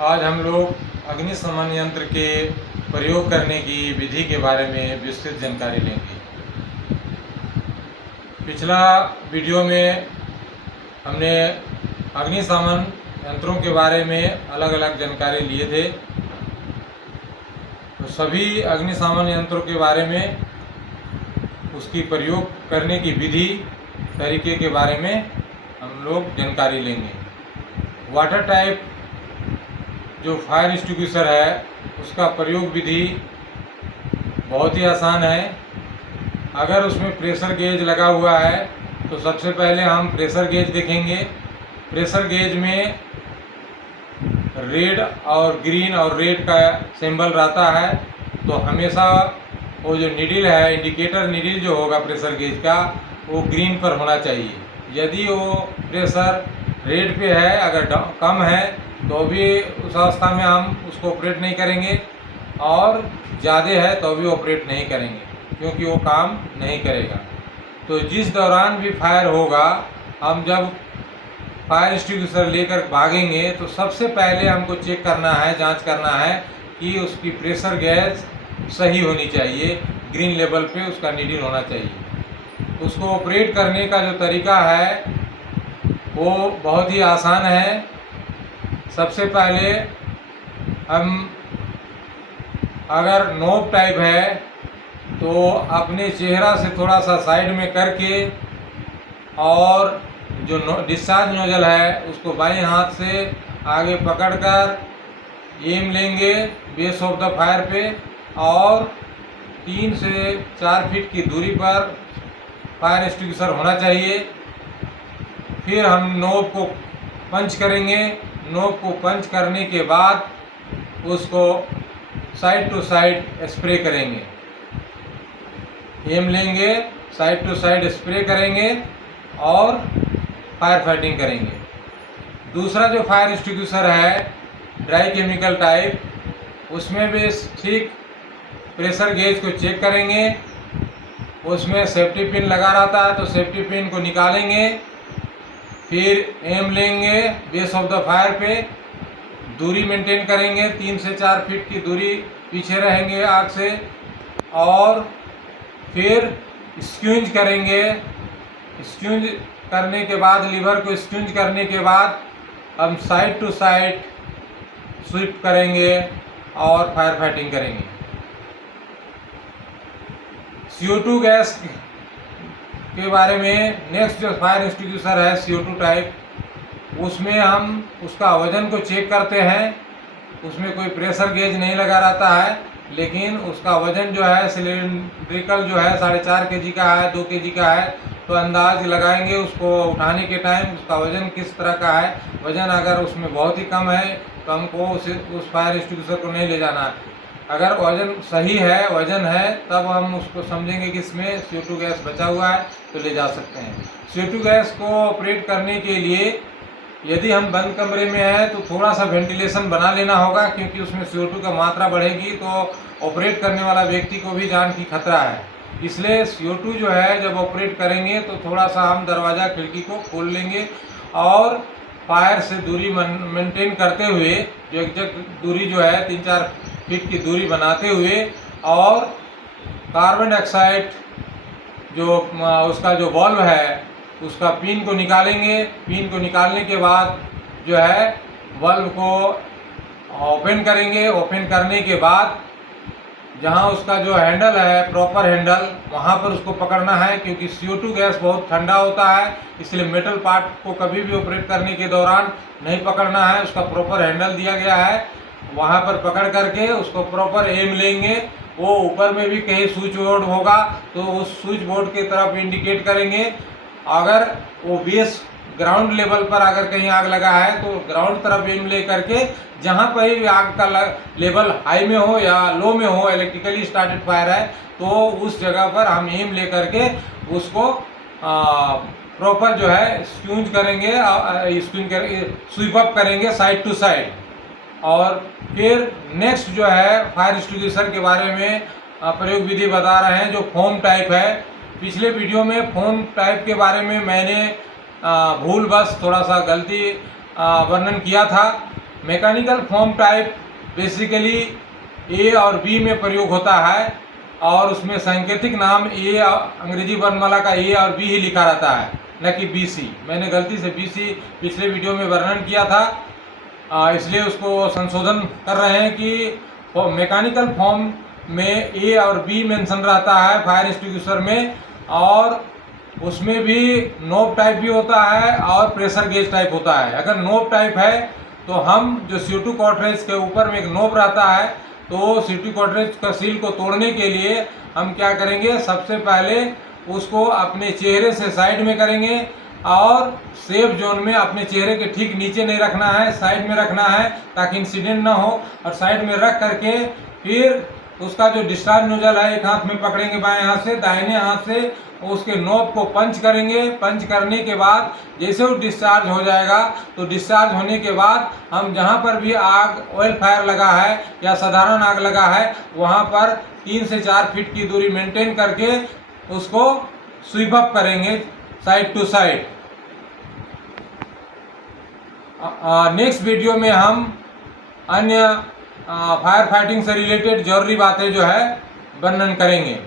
आज हम लोग अग्निशमन यंत्र के प्रयोग करने की विधि के बारे में विस्तृत जानकारी लेंगे। पिछला वीडियो में हमने अग्निशमन यंत्रों के बारे में अलग अलग जानकारी लिए थे। तो सभी अग्निशमन यंत्रों के बारे में, उसकी प्रयोग करने की विधि तरीके के बारे में हम लोग जानकारी लेंगे। वाटर टाइप जो फायर एक्सटिंग्विशर है उसका प्रयोग विधि बहुत ही आसान है। अगर उसमें प्रेशर गेज लगा हुआ है तो सबसे पहले हम प्रेशर गेज देखेंगे। प्रेशर गेज में रेड और ग्रीन और रेड का सिंबल रहता है, तो हमेशा वो जो नीडल है, इंडिकेटर नीडल जो होगा प्रेशर गेज का, वो ग्रीन पर होना चाहिए। यदि वो प्रेशर रेड पे है, अगर कम है तो भी उस अवस्था में हम उसको ऑपरेट नहीं करेंगे, और ज़्यादा है तो भी ऑपरेट नहीं करेंगे, क्योंकि वो काम नहीं करेगा। तो जिस दौरान भी फायर होगा, हम जब फायर एक्सटिंग्विशर लेकर भागेंगे तो सबसे पहले हमको चेक करना है, जांच करना है कि उसकी प्रेशर गैस सही होनी चाहिए, ग्रीन लेवल पे उसका नीडल होना चाहिए। उसको ऑपरेट करने का जो तरीका है वो बहुत ही आसान है। सबसे पहले हम, अगर नोब टाइप है तो अपने चेहरा से थोड़ा सा साइड में करके, और जो डिस्चार्ज नोजल है उसको बाएं हाथ से आगे पकड़कर एम लेंगे बेस ऑफ द फायर पे, और 3 से 4 फीट की दूरी पर फायर एक्सटिंग्विशर होना चाहिए। फिर हम नोब को पंच करेंगे। नोब को पंच करने के बाद उसको साइड टू साइड स्प्रे करेंगे। एम लेंगे, साइड टू साइड स्प्रे करेंगे और फायर फाइटिंग करेंगे। दूसरा जो फायर एक्सटिंग्विशर है ड्राई केमिकल टाइप, उसमें भी ठीक प्रेशर गेज को चेक करेंगे। उसमें सेफ्टी पिन लगा रहता है, तो सेफ्टी पिन को निकालेंगे। फिर एम लेंगे बेस ऑफ द फायर पे, दूरी मेंटेन करेंगे, 3 से 4 फीट की दूरी पीछे रहेंगे आग से, और फिर स्क्विंज करेंगे। स्क्विंज करने के बाद, लीवर को स्क्विंज करने के बाद हम साइड टू साइड स्वीप करेंगे और फायर फाइटिंग करेंगे। CO2 गैस के बारे में, नेक्स्ट जो फायर एक्सटिंग्विशर है CO2 टाइप, उसमें हम उसका वजन को चेक करते हैं। उसमें कोई प्रेशर गेज नहीं लगा रहता है, लेकिन उसका वजन जो है सिलिंड्रिकल जो है 4.5 kg का है, 2 kg का है, तो अंदाज लगाएंगे उसको उठाने के टाइम उसका वजन किस तरह का है। वजन अगर उसमें बहुत ही कम है तो हमको उस फायर एक्सटिंग्विशर को नहीं ले जाना है। अगर वजन सही है, वजन है, तब हम उसको समझेंगे कि इसमें CO2 गैस बचा हुआ है तो ले जा सकते हैं। CO2 गैस को ऑपरेट करने के लिए यदि हम बंद कमरे में हैं तो थोड़ा सा वेंटिलेशन बना लेना होगा, क्योंकि उसमें CO2 का मात्रा बढ़ेगी तो ऑपरेट करने वाला व्यक्ति को भी जान की खतरा है। इसलिए CO2 जो है जब ऑपरेट करेंगे तो थोड़ा सा हम दरवाज़ा खिड़की को खोल लेंगे, और फायर से दूरी मेंटेन करते हुए, जो एग्जैक्ट दूरी जो है 3-4 फीट की दूरी बनाते हुए, और कार्बन डाइऑक्साइड जो उसका जो वाल्व है उसका पिन को निकालेंगे। पिन को निकालने के बाद जो है वाल्व को ओपन करेंगे। ओपन करने के बाद जहां उसका जो हैंडल है, प्रॉपर हैंडल, वहां पर उसको पकड़ना है, क्योंकि CO2 गैस बहुत ठंडा होता है, इसलिए मेटल पार्ट को कभी भी ऑपरेट करने के दौरान नहीं पकड़ना है। उसका प्रॉपर हैंडल दिया गया है, वहां पर पकड़ करके उसको प्रॉपर एम लेंगे। वो ऊपर में भी कहीं स्विच बोर्ड होगा तो उस स्विच बोर्ड की तरफ इंडिकेट करेंगे। अगर वो बेस ग्राउंड लेवल पर अगर कहीं आग लगा है तो ग्राउंड तरफ एम ले करके, जहाँ पर भी आग का लेवल हाई में हो या लो में हो, इलेक्ट्रिकली स्टार्टेड फायर है, तो उस जगह पर हम एम ले करके उसको प्रॉपर जो है स्क्विंज करेंगे, स्वीप अप करेंगे साइड टू साइड। और फिर नेक्स्ट जो है फायर एक्सटिंग्विशर के बारे में प्रयोग विधि बता रहे हैं, जो फोम टाइप है। पिछले वीडियो में फोम टाइप के बारे में मैंने भूलवश थोड़ा सा गलती वर्णन किया था, मैकेनिकल फोम टाइप बेसिकली ए और बी में प्रयोग होता है और उसमें सांकेतिक नाम ए अंग्रेजी वर्णमाला का ए और बी ही लिखा रहता है, न कि बी सी। मैंने गलती से बी सी पिछले वीडियो में वर्णन किया था, इसलिए उसको संशोधन कर रहे हैं कि मैकेनिकल फॉर्म में ए और बी मेंशन रहता है फायर एक्सटिंग्विशर में, और उसमें भी नोब टाइप भी होता है और प्रेशर गेज टाइप होता है। अगर नोब टाइप है तो हम जो CO2 कार्ट्रिज के ऊपर में एक नोब रहता है, तो CO2 कार्ट्रिज का सील को तोड़ने के लिए हम क्या करेंगे, सबसे पहले उसको अपने चेहरे से साइड में करेंगे और सेफ जोन में अपने चेहरे के ठीक नीचे नहीं रखना है, साइड में रखना है ताकि इंसिडेंट ना हो। और साइड में रख करके फिर उसका जो डिस्चार्ज नोजल है एक हाथ में पकड़ेंगे बाएं हाथ से, दाहिने हाथ से उसके नोब को पंच करेंगे। पंच करने के बाद जैसे वो डिस्चार्ज हो जाएगा, तो डिस्चार्ज होने के बाद हम जहाँ पर भी आग ऑयल फायर लगा है या साधारण आग लगा है वहाँ पर 3 से 4 फीट की दूरी मेंटेन करके उसको स्वीप अप करेंगे side to side. Next video में हम अन्य फायर फाइटिंग से रिलेटेड जरूरी बातें जो है वर्णन करेंगे।